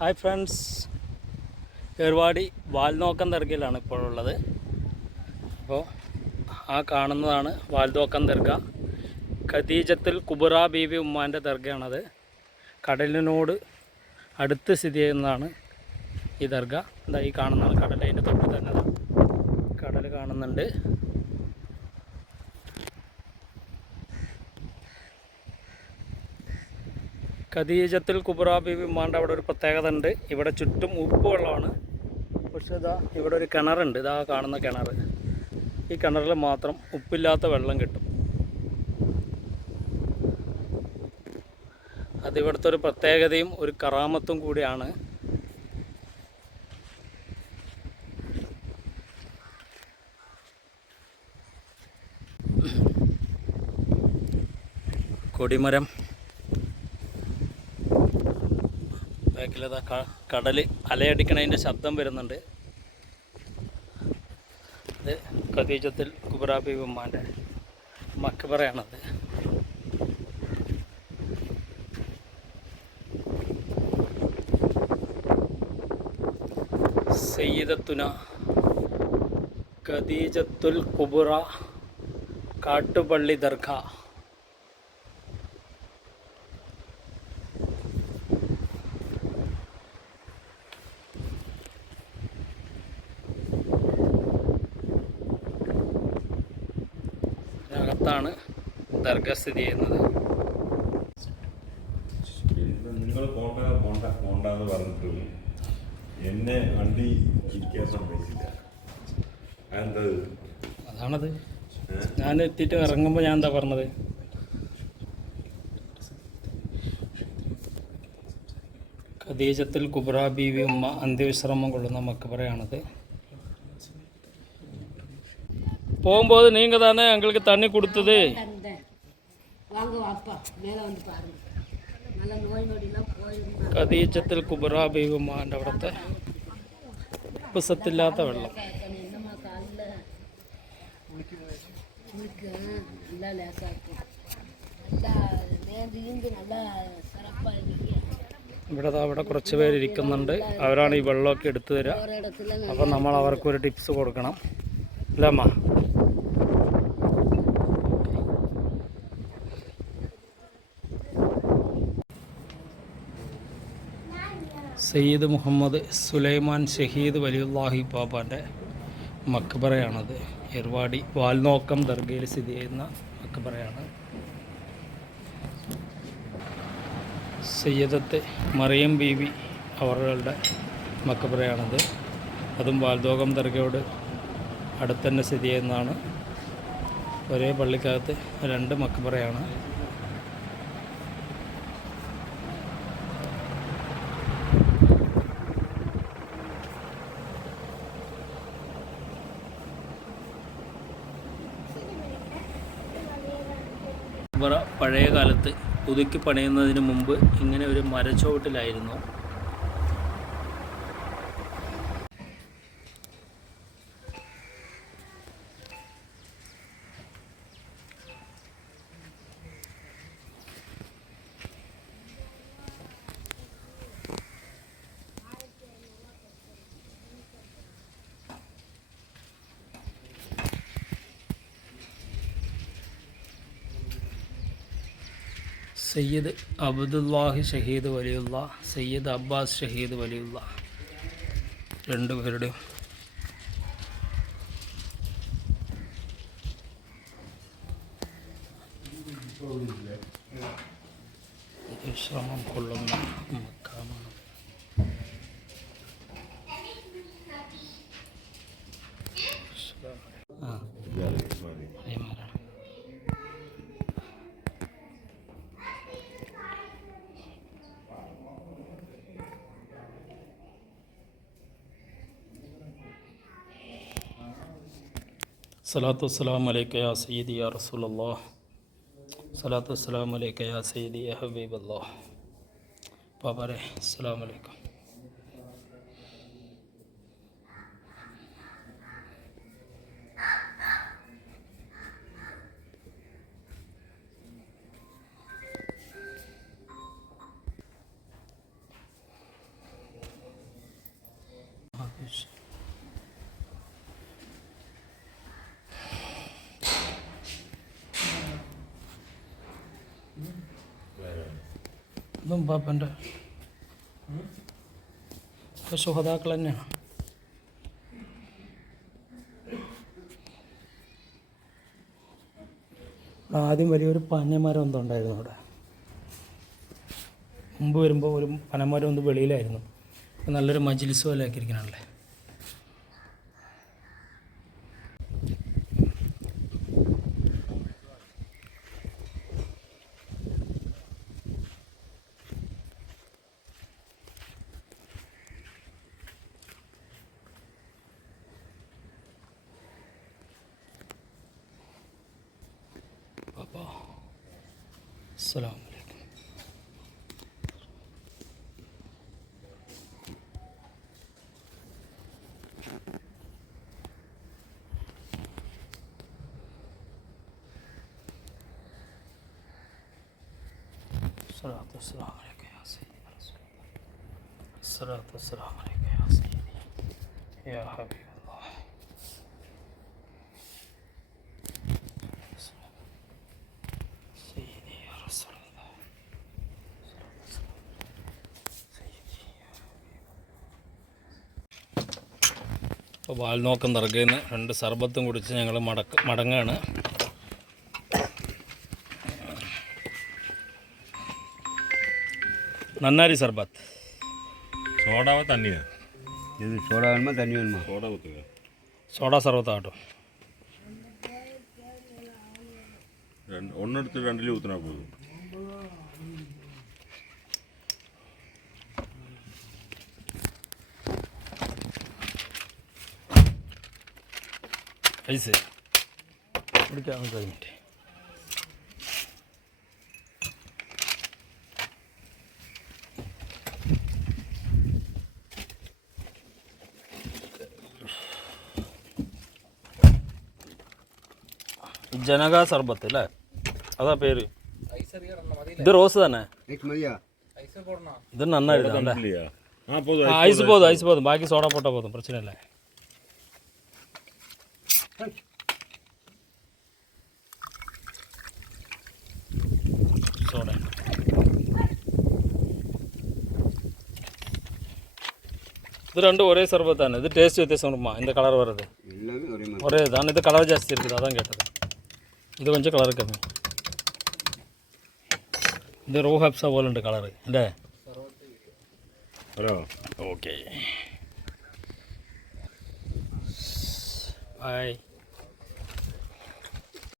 Hi friends, Ervadi വാൽനോക്കം ദർഗയിലാണ് ഇപ്പോഴുള്ളത്. അപ്പോൾ ആ കാണുന്നതാണ് വാൽനോക്കം ദർഗ. ഖദീജത്തുൽ കുബ്ര ബീവി ഉമ്മാൻ്റെ ദർഗയാണത്. കടലിനോട് അടുത്ത് സ്ഥിതി ചെയ്യുന്നതാണ് ഈ ദർഗ. എന്താ ഈ കാണുന്നതാണ് കടൽ, അതിൻ്റെ തൊട്ട് തന്നെ കടൽ കാണുന്നുണ്ട്. ഖദീജത്തുൽ കുബ്ര ബീവി ഉമ്മാൻ്റെ അവിടെ ഒരു പ്രത്യേകത ഉണ്ട്. ഇവിടെ ചുറ്റും ഉപ്പ് വെള്ളമാണ്. പക്ഷേ ഇതാ ഇവിടെ ഒരു കിണറുണ്ട്. ഇതാ കാണുന്ന കിണർ, ഈ കിണറിൽ മാത്രം ഉപ്പില്ലാത്ത വെള്ളം കിട്ടും. അതിവിടുത്തെ ഒരു പ്രത്യേകതയും ഒരു കറാമത്തും കൂടിയാണ്. കൊടിമരം, ബാക്കിലതാ കടൽ അലയടിക്കണതിൻ്റെ ശബ്ദം വരുന്നുണ്ട്. അത് ഖദീജത്തുൽ കുബ്ര ബീവി ഉമ്മാൻ്റെ മക്ബറയാണത്. സയ്യിദത്തുന ഖദീജത്തുൽ കുബ്ര കാട്ടുപള്ളി ദർഗ. ാണ് ദർഗ സ്ഥിതി ചെയ്യുന്നത്. നിങ്ങൾ പോണ്ടെന്ന് പറഞ്ഞിട്ടും എന്നെ വണ്ടി ഇരിക്കാൻ സമ്മതിച്ചില്ല. അതാണത്. ഞാൻ എത്തിയിട്ട് ഇറങ്ങുമ്പോൾ ഞാൻ എന്താ പറഞ്ഞത്? ഖദീജത്തുൽ കുബ്ര ബീവി ഉമ്മ അന്ത്യവിശ്രമം കൊള്ളുന്ന മക്ബറയാണത്. போகும்போது நீங்கள் தானே எங்களுக்கு தண்ணி கொடுத்தது. ഖദീജത്തുൽ കുബ്ര ബീവി ഉമ്മാൻ്റെ അവിടുത്തെ ഉപ്പസത്തില്ലാത്ത വെള്ളം. ഇവിടെ കുറച്ച് പേരിരിക്കുന്നുണ്ട്. അവരാണ് ഈ വെള്ളമൊക്കെ എടുത്തു തരിക. അപ്പം നമ്മൾ അവർക്കൊരു ടിപ്സ് കൊടുക്കണം, അല്ലേ അമ്മ? സയ്യിദ് മുഹമ്മദ് സുലൈമാൻ ഷഹീദ് വലിയുല്ലാഹി ബാബാൻ്റെ മക്ബറയാണത്. ഏർവാടി വാൽനോക്കം ദർഗയിൽ സ്ഥിതി ചെയ്യുന്ന മക്ബറയാണ്. സയ്യിദത്ത് മറിയം ബീവി അവരുടെ മക്ബറയാണത്. അതും വാൽനോക്കം ദർഗയോട് അടുത്തന്നെ സ്ഥിതി ചെയ്യുന്നതാണ്. ഒരേ പള്ളിക്കകത്ത് രണ്ട് മക്ബറയാണ്. പഴയ കാലത്ത് പുതുക്കി പണിയുന്നതിന് മുമ്പ് ഇങ്ങനെ ഒരു മരച്ചുവട്ടിലായിരുന്നു. സയ്യിദ് അബ്ദുല്ലാഹി ഷഹീദ് വലിയുള്ള, സയ്യിദ് അബ്ബാസ് ഷഹീദ് വലിയുള്ള രണ്ടുപേരുടെയും വിശ്രമം കൊള്ളുന്ന മക്കാമാണ്. സലാത്തു വസ്സലാമു അലൈക യാ സയ്യിദി യാ റസൂലല്ലാഹ്. സലാത്തു വസ്സലാമു അലൈക യാ സയ്യിദി യാ ഹബീബല്ലാഹ്. പാപ്പാരെ അസ്സലാമു അലൈക്കും. ഇതും പാപ്പൻ്റെ സുഹൃതാക്കൾ തന്നെയാണ്. ആദ്യം വലിയൊരു പനമരം എന്തോ ഉണ്ടായിരുന്നു അവിടെ. മുമ്പ് വരുമ്പോൾ ഒരു പനമരം ഒന്ന് വെളിയിലായിരുന്നു. നല്ലൊരു മജ്ലിസ് പോലെ ആക്കിയിരിക്കണല്ലേ. السلام عليكم. الصلاة والسلام عليك يا سيدي يا رسول الله. الصلاة والسلام عليك يا سيدي يا حبيب الله. سيدي يا رسول الله. അപ്പോൾ വാൽനോക്കം ദർഗയിൽ നിന്ന് 2 സർബത്തും കുടിച്ച് ഞങ്ങൾ മടങ്ങാണ്. നന്നാരി സർബത്ത്. സോഡാവോ തണ്ണിയാ? இது சோடா வேணுமா தண்ணி வேணுமா? സോഡ കുത്തുക. സോഡ സർബത്താട്ടോ. ഒന്നെടുത്ത് 2 ഊത്തിനാ പോകും. ഐസ് കുടിക്കാൻ കഴിഞ്ഞിട്ട് ജനക സർബത്ത് അല്ലേ, അതാ പേര്. ഇത് റോസ് തന്നെ, एक मरिया ഇത് നന്നായിരുന്നു അല്ലേ. ഇല്ലയാ? ആ പോതും. ഐസ് പോതും, ബാക്കി സോഡ പോട്ടാ പോതും, പ്രശ്നമില്ല. സോഡ ഇത് രണ്ടും ഒരേ സർബത്താണ്. ഇത് ടേസ്റ്റ് വ്യത്യാസം இந்த கலர் வருது எல்லாமே ஒரே மாதிரி. ஒரே தான். இது கலர் ஜாஸ்தி இருக்குது, அதான் கேட்டது. இது கொஞ்சம் கலர் கம்மி. இது ரோ ஹப்ஸா போல ഉണ്ട് കളർ അല്ലേ. ഹലോ. Okay bye.